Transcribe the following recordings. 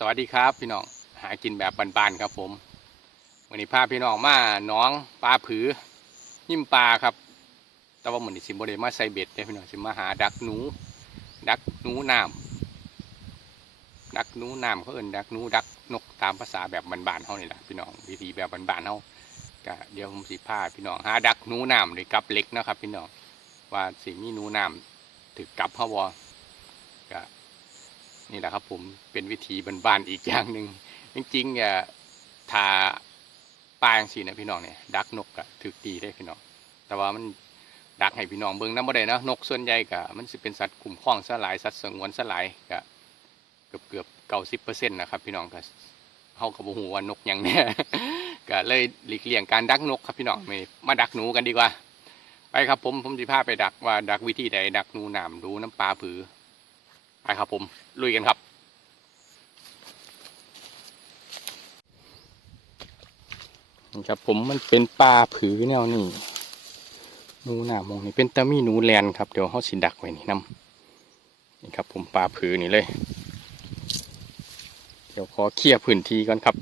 สวัสดีครับพี่น้องหากินแบบบานๆครับผมวันนี้พาพี่น้องมาน้องปลาผือยิ้มปลาครับ แต่ว่าเหมือนสิบเดมาใส่เบ็ดเนี่ยพี่น้องสิมาหาดักหนู ดักหนูน้ำดักหนูน้ำเขาเอิ้นดักหนูดักนกตามภาษาแบบบานๆเขานี่แหละพี่น้องวิธีแบบบานๆเขาก็เดี๋ยวผมสิพาพี่น้องหาดักหนูน้ำด้วยกับเล็กนะครับ พี่น้องว่าสิมีหนูน้ำถือกับเขาวอก็ นี่แหละครับผมเป็นวิธีบ้านๆอีกอย่างหนึ่งจริงๆอะทาปลาอย่างสีนะพี่น้องเนี่ยดักนกอะถือดีได้พี่น้อง แต่ว่ามันดักให้พี่น้องเบิ่งน้ำบ่ได้นะนกส่วนใหญ่ก็มันสิเป็นสัตว์กลุ่มข้องสลายสัตว์สงวนสลายก็เกือบเกือบเก้าสิบเปอร์เซ็นต์นะครับพี่น้องก็เฮากับหูว่านกหยังเนี่ยก็เลยหลีกเลี่ยงการดักนกครับพี่น้องไม่มาดักหนูกันดีกว่า ไปครับผมผมสิพาไปดักว่าดักวิธีใดดักหนูหนามดูน้ำปลาผือ ไปครับผมลุยกันครับ นี่ครับผมมันเป็นปลาผือแนวนี้หนูหน้ามองนี่เป็นตามีหนูแลนครับเดี๋ยวเขาสิดักไว้นี่น้ำนี่ครับผมปลาผือนี่เลย เดี๋ยวขอเคลียร์พื้นที่ก่อนครับ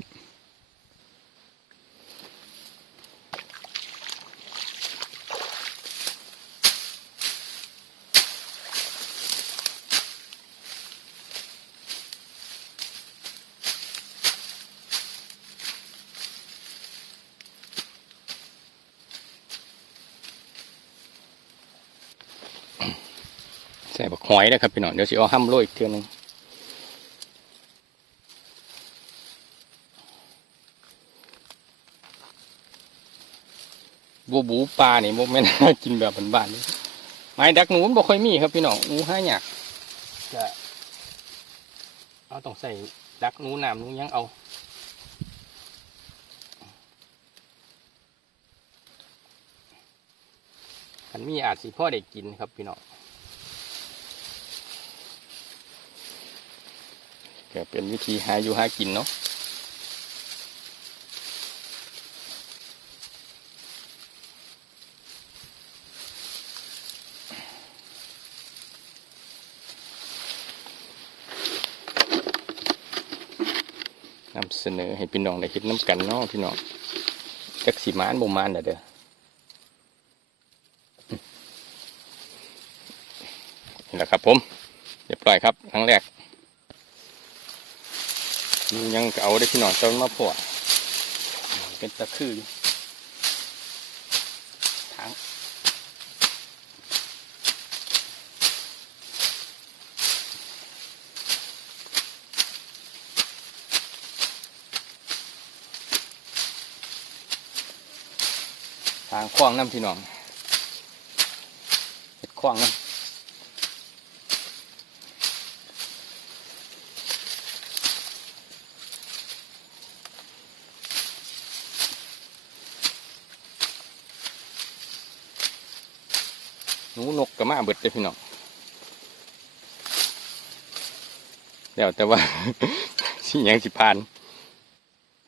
อยนะครับพี่น้องเดี๋ยวสิเอาห้ำโรยอีกเทื่อนึงบูบูปลานี่โมไม่น่ากินแบบบ้านๆนี่ไม้ดักหนูมันบ่ค่อยมีครับพี่น้องหนูห้าหยากจะเอาต้องใส่ดักหนูน้ำหนูยังเอาคันมีอาจสิพ่อได้กินครับพี่น้อง ก็เป็นวิธีหาอยู่หากินเนาะนำเสนอให้พี่น้องได้เห็นน้ำกันเนาะพี่น้องจักสีมานบ่มานเด้อเด้อนี่แหละครับผมเรียบร้อยครับครั้งแรก นี่ยังเอาได้พี่น้องจนมาพอเป็นตะคืออยู่ทางทางคว้างน้ำพี่น้องเห็ดคว้างน้ำ หนูนกก็ มาเบิดเลยพี่น้องเดี๋ยวแต่ว่าสิยังสิพาน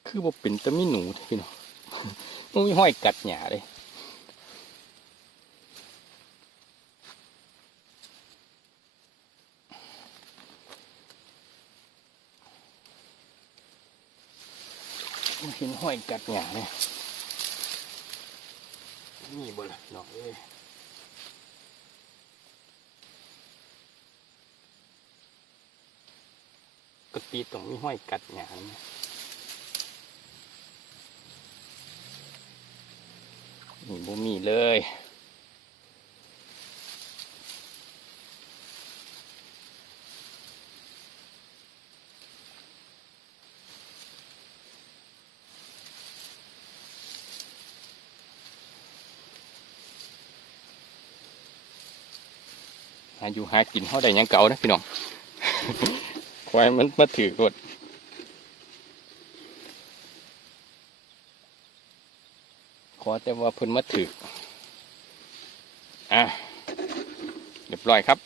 คือบ่เป็นแตะมีหนูพี่น้องหนูมีห้อยกัดหญ้าเลยเห็นห้อยกัดหญ้าเลยนี่บ่ล่ะน้องเอ้ ยกตีต้องมีห้อยกัดหยางนี่บ่มีเลยหาอยู่หากินเขาได้ยังเก่านะพี่น้อง ควายมันมาถือกดขอแต่ว่าเพิ่นมาถืออะเรียบร้อยครับ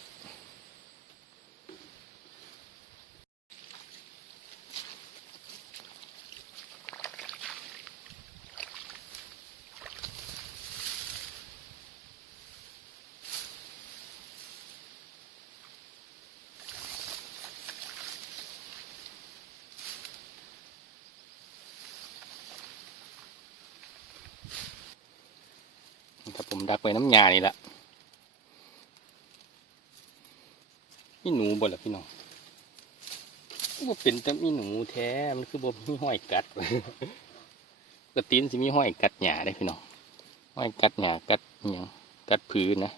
น ดักไว้น้ำยานี่แหละมีหนูบ่ล่ะพี่น้องว่าเป็นแต่มีหนูแท้ มันคือบ่มีห้อยกัดกระตีนสิมีห้อยกัดหญ้าได้พี่น้องห้อยกัดหญ้ากัดหยังกัดผืนนะ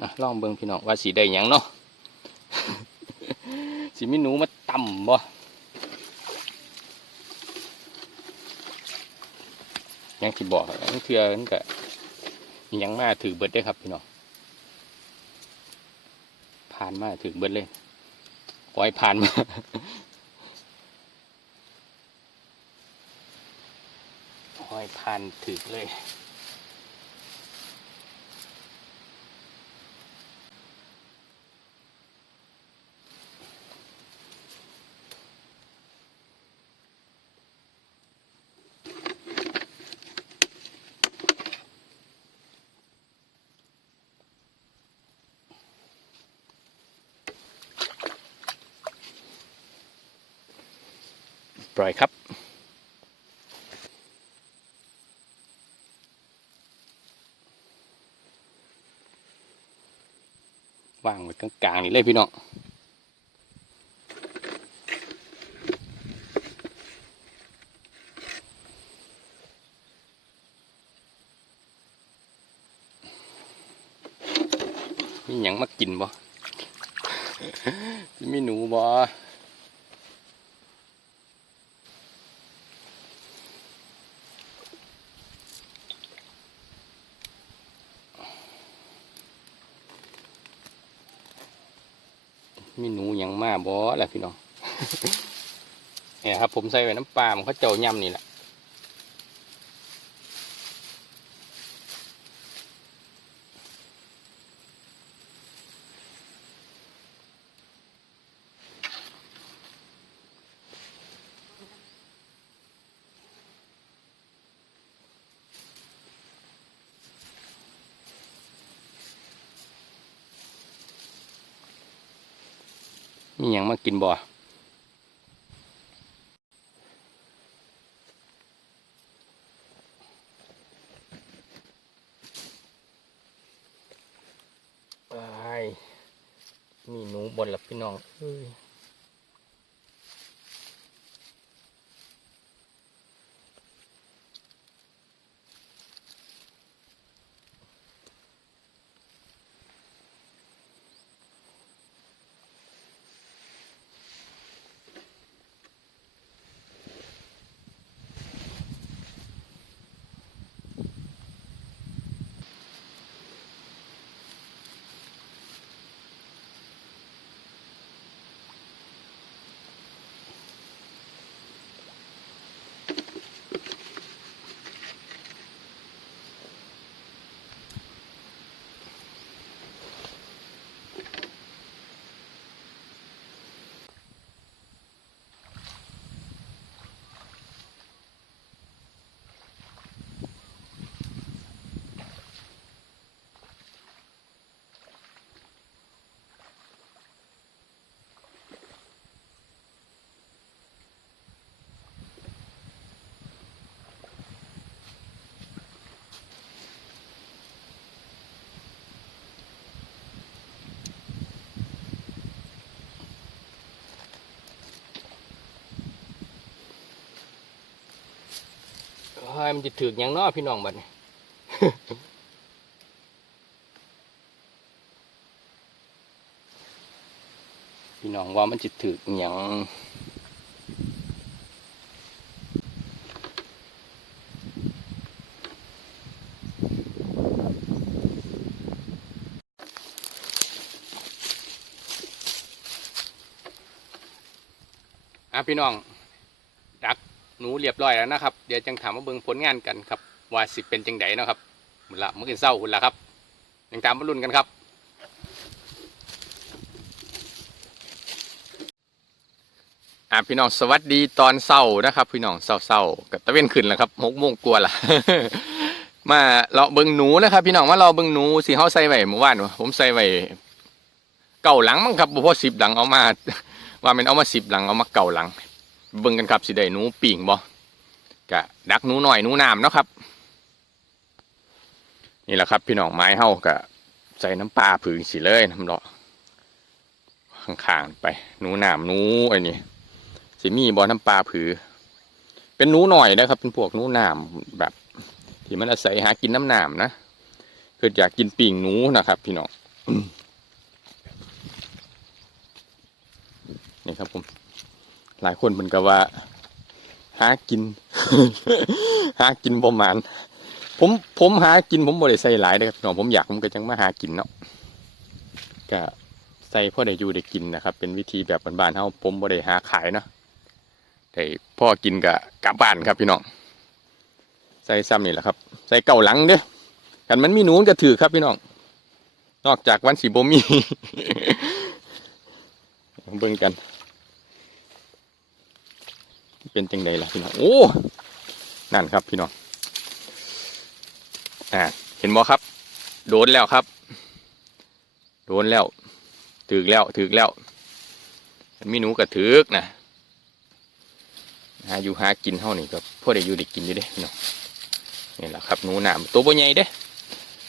อะลองเบิ่งพี่น้องว่าสีได้หยังเนาะ สิมีหนูมาต่ำบ่ ยังที่บอกนั่นคือนั่นก็ยังมาถือเบิดได้ครับพี่น้องผ่านมาถือเบิดเลยขอยผ่านมาขอยผ่านถือเลย ร้อยครับวางไว้กลางๆนี่เลยพี่น้อง มีหยังมากินบ่ มีหนูบ่ มีหนูยังมาบอแหละพี่น้องเนี่ยครับ ผมใส่ไว้น้ำปลามันเขาเจ้ายำนี่แหละ ยังมากินบ่อปมีหนูบนหลับพี่น้องเอ้ย เฮ้ยมันจะถึกหยังนาะพี่น้องบัดนี้พี่น้องว่ามันจะถึกหยังอะพี่น้อง หนูเรียบร้อยแล้วนะครับ เดี๋ยวจังถามมาเบิ่งผลงานกันครับ ว่าสิเป็นจังไดนะครับหมดละมื่อคืนเศร้าคุณละครับยังตามมาลุ้นกันครับ อะพี่น้องสวัสดีตอนเศร้านะครับ พี่น้องเศร้าเศร้าๆกับตะเวนขึ้นแล้วครับหกโมงกลัวละมาเราเบิ่งหนูนะครับ พี่น้องมาเราเบิ่งหนูสิเฮาใส่ไว้เมื่อวานวะผมใส่ไว้เก่าหลังมั้งครับบ่พอสิบหลังเอามา ว่ามันเอามาสิบหลังเอามาเก่าหลัง เบิ่งกันครับสิได้หนูปิ่งบ่กะดักหนูหน่อยหนูน้ำเนาะครับ นี่แหละครับ พี่น้องไม้เฮากะใส่น้ำปลาผึ่งสิเลยน้ำเลาะข้างๆไปหนูน้ำหนูไอ้นี่สิมีบ่อน้ำปลาผือ เป็นหนูหน่อยนะครับ เป็นพวกหนูน้ำแบบ ที่มันอาศัยหากินน้ำน้ำนะเกิดอยากกินปิ่งหนูนะครับ พี่น้องนี่ครับผม หลายคนมันก็ว่าหากิน หากินประมาณผมผมหากินผมบ่ได้ใส่หลายเด้อพี่น้องผมอยากผมก็จังมาหากินเนาะก็ใส่พ่อได้อยู่ได้กินนะครับ เป็นวิธีแบบบ้านๆเฮาผมบ่ได้หาขายเนาะแต่พ่อกินก็กลับบ้านครับพี่น้องใส่ซ้ำนี่แหละครับ ใส่เก่าหลังเด้อกันมันมีหนูนก็ถือครับพี่น้องนอกจากวันสีบ่มีเบิ่งกัน เป็นจังใดล่ะพี่น้องโอ้นั่นครับพี่น้องอ่าเห็นบ่ครับ โดนแล้วครับ โดนแล้วถึกแล้วถึกแล้วมีหนูกระถึกนะหาอยู่หากินเท่านี่ก็พ่อได้อยู่ได้กินอยู่เด้พี่น้องนี่แหละครับหนูหนามตัวบ่ใหญ่เด้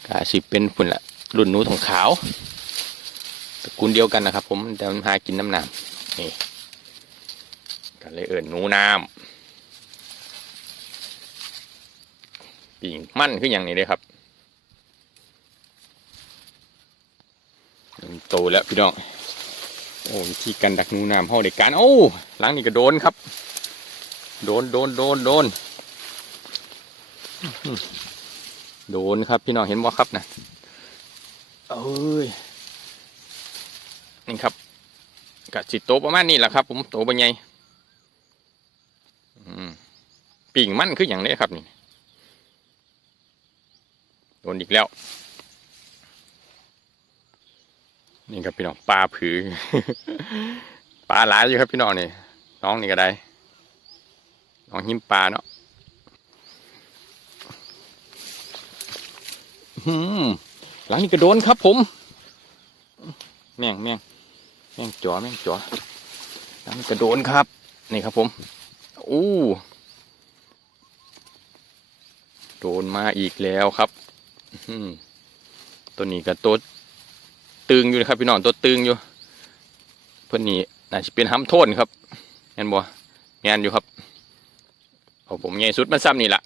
กาสิเป็นฝุ่นละรุ่นหนูทองขาวตระกูลเดียวกันนะครับ ผมแต่มันหากินน้ำหนามนี่ กันเลยเอิ่นหนูน้ำปิ่งมั่นคืออย่างนี้เลยครับโตแล้วพี่น้อง โอ้วิธีการดักหนูน้ำเฮาได้กการโอ้หลังนี่ก็โดนครับ โดนโดนโดนโดนโดนครับพี่น้องเห็นบ่ครับนะเอ้ยนี่ครับกะจิโตประมาณนี้แหละครับ ผมโตเป็นไง อืม ปิ่งมันคืออย่างนี้ครับนี่โดนอีกแล้ว นี่ครับพี่น้องปลาผือปลาหลายอยู่ครับพี่น้องนี่น้องนี่ก็ได้น้องหิมปลาเนาะหือหลังนี้ก็โดนครับผม แม่งแม่งแม่งจ๋อแม่งจ๋อหลังนี้ก็โดนครับ นี่ครับผมอู้ โดนมาอีกแล้วครับตัวนี้ก็ตัวตึงอยู่นะครับพี่น้องตัวตึงอยู่ เพื่อนนี่น่าจะเป็นห้ำโทนครับเห็นบ่งานอยู่ครับเอาผมใหญ่สุดมันซ้ำนี่แหละ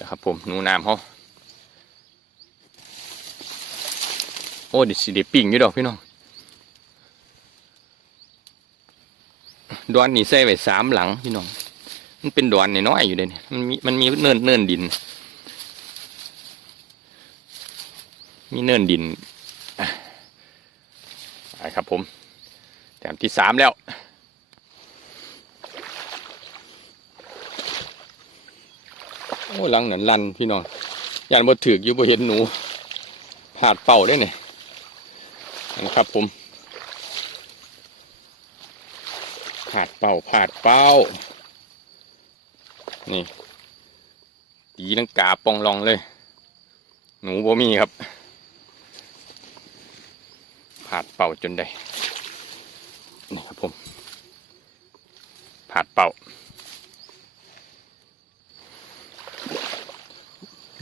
นะครับผมนูน้ำเขาโอ้ดิสิเดปิ่งอยู่ดอกพี่น้องดอนนี่ใส่ไว้สามหลังพี่น้อง มันเป็นดอนน้อยอยู่เลยเนี่ยมันมีมันมีเนินเนินดิน มีเนินดินอะไปครับผมแถมที่สามแล้วโอ้ลังหนันลันพี่น้องยานบ่ถือกอยู่บ่เห็นหนูผาดเป่าได้เนี่ยนะครับผมผาดเป่าผาดเป้า นี่ตีลังกาปองลองเลย หนูบ่มีครับผาดเป่าจนได้ นี่ครับผมผาดเป่า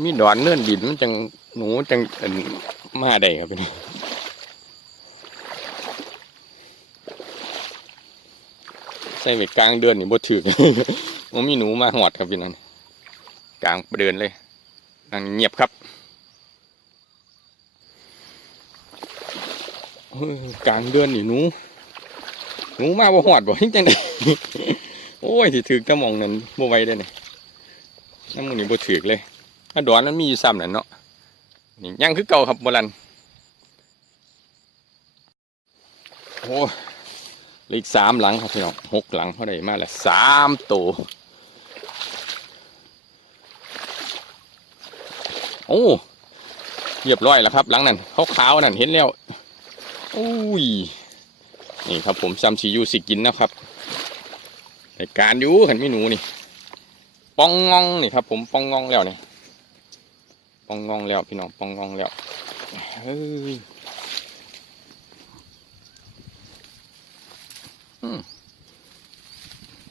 มีดอนเนื่อนดินมันจังหนูจังอันมาได้ครับพี่ใส่ไว้กลางเดือนนี่บ่ถึ กมันมีหนูมาหอดครับพี่น้องกลางเดือนเลยนั่งเงียบครับกลางเดือนนี่หนูหนูมาบ่หอดบ่จริงจังไดโอ้ยที่ถึกจะมองนั่นบ่ไหวได้นี่น้ำมันนี่บ่ถึกเลยถ้าดอนนั้นมีอยู่ซ้ำนั่นเนาะนี่ยังคือเก่าครับโบราณโอ้ยลืออีกสามหลังครับพี่น้องหกหลังเท่าไหร่มาแล้วสามตัว โอ้เรียบร้อยแล้วครับ หลังนั้นขาวๆนั่นเห็นแล้วอุ้ยนี่ครับผมซัมซียูสิกินนะครับในการอยู่เห็นไม่หนูนี่ปองงองนี่ครับ ผมปองงองแล้วนี่ปองงองแล้วพี่น้องปองงองแล้วเฮ้ย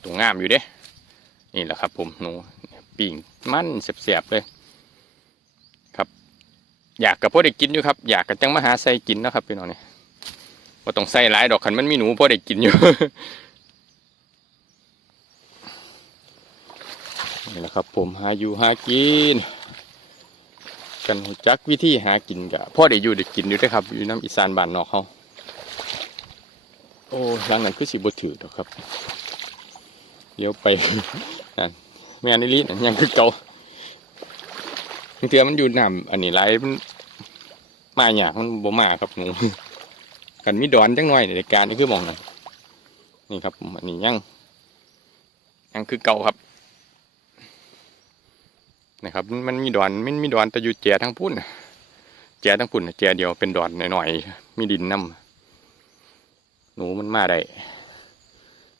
ตัวงามอยู่เด้ นี่แหละครับ ผมหนูปิ่งมันเสียบๆเลย อยากกับพ่อได้กินอยู่ครับ อยากกับจังมาหาใส่กินนะครับพี่น้องเนี่ยว่าต้องใส่หลายดอกคันมันมีหนูพ่อได้กินอยู่นี่แหละครับ ผมหาอยู่หากิน กันหูจักวิธีหากินกะพ่อได้อยู่ได้กินอยู่เด้ครับ อยู่น้ำอีสานบ้านนอกเขาโอ้หลังนั้นคือสิบ่ถือดอกครับ เดี๋ยวไปนั่นแม่นอี่ลินั่นยังคือเก่าบา เทื่อมันอยู่น้ำอันนี้ไรมันมาอยากมันบ่มาครับหนูกันมีดอนจังหน่อยในการนี่คือมองนั่นนี่ครับผมอันนี้ยังยังคือเก่าครับนะครับ มันมีดอนมันมีดอนแต่อยู่แจทั้งพุ่นน่ะแจทั้งพุ่นน่ะแจเดียวเป็นดอนหน่อยๆมีดินน้ำหนูมันมาได้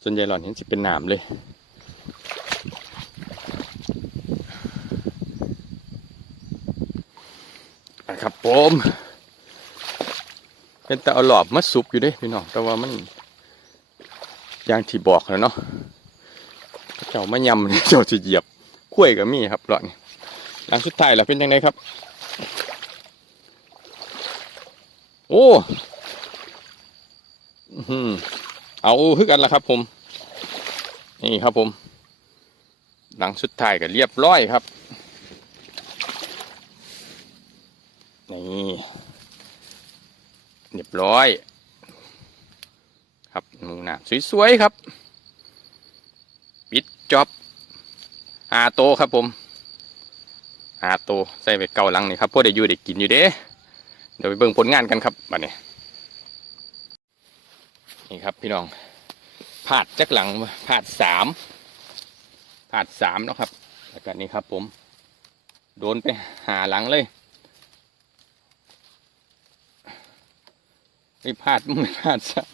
ส่วนใหญ่หล่อนเห็นสิเป็นหนามเลย นะครับผมเป็นแต่เอาหลอบมาสุบอยู่ด้พี่น้องแต่ว่ามันอย่างที่บอกแล้วเนาะเจ้ามายำเนี่ยเจ้าจะเหยียบกล้วยกับมีครับหลอดนี่หลังสุดท้ายแล้วเป็นยังไงครับ โอ้หือเอาคือกันละครับ ผม นี่ครับผม หลังสุดท้ายก็เรียบร้อยครับ นี่เรียบร้อย ครับหนูนาสวยๆครับ ปิดจ็อบอาโตครับผมหาโตใส่ไปเก่าหลังนี่ครับพวกได้อยู่ได้กินอยู่เด้เดี๋ยวไปเบิ่งผลงานกันครับบัดนี้นี่ครับพี่น้องผาดจักหลังผาดสามผาดสามเนาะครับแล้วก็นี่ครับผม โดนไปหาหลังเลย นี่พลาดไม่พลาดสาม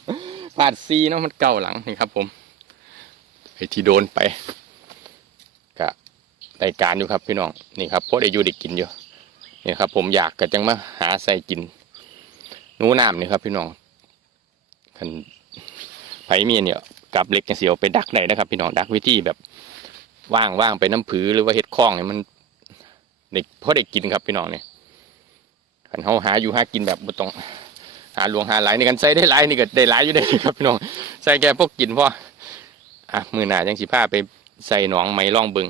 พาดซีเนาะมันเก่าหลังนี่ครับผมไอ้ที่โดนไปกะรายการอยู่ครับพี่น้องนี่ครับพวกได้อยู่ได้กินอยู่นี่ครับ ผมอยากก็จังมาหาใส่กินนูน้ำนี่ครับ พี่น้องคันไผ่เมียเนี่ยกับเล็กจังเสียวไปดักได้นะครับ พี่น้องดักวิธีแบบว่างว่างไปน้ำผือหรือว่าเห็ดคล้องเนี่ยมันเด็กพอได้กินครับพี่น้องเนี่ยคันเขาหาอยู่หากินแบบบ่ต้อง หาหลวงหาหลายในกันใส่ได้หลายนี่ก็ได้หลายอยู่ได้ครับพี่น้องใส่แก่พวกกินพ่ออะมือหนาจังสิผ้าไปใส่หนองไม้ร่องบึง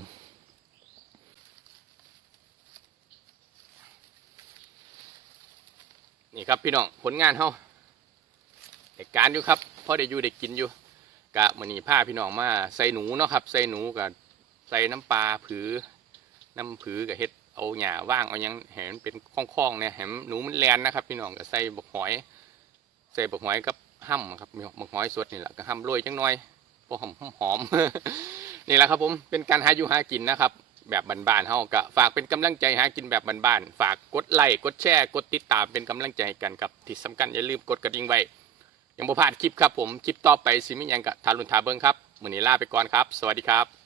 นี่ครับพี่น้องผลงานเฮาเหตุการณ์อยู่ครับพ่อได้อยู่ได้กินอยู่กะมื้อนี้พาพี่น้องมาใส่หนูเนาะครับ ใส่หนูกับใส่น้ำปลาผือน้ำผือกับเฮ็ดเอาหญ้าว่างเอายังแหมนเป็นคล่องๆเนี่ยแหมหนูมันแลนนะครับ พี่น้องก็ใส่บกหอย ใส่บักหอยกับห้ำครับมีบักหอยสดนี่แหละก็ห้ำโรยจังหน่อยพอหอมหอมนี่แหละครับผมเป็นการหาอยู่หากินนะครับ แบบบ้านๆเฮาก็ฝากเป็นกำลังใจหากินแบบบ้านๆฝากกดไลค์กดแชร์กดติดตามเป็นกำลังใจกันครับที่สำคัญอย่าลืมกดกระดิ่งไว้ยังบ่พลาดคลิปครับผมคลิปต่อไปสิมีหยังกะทารุณทาเบิงครับมื้อนี้ลาไปก่อนครับ สวัสดีครับ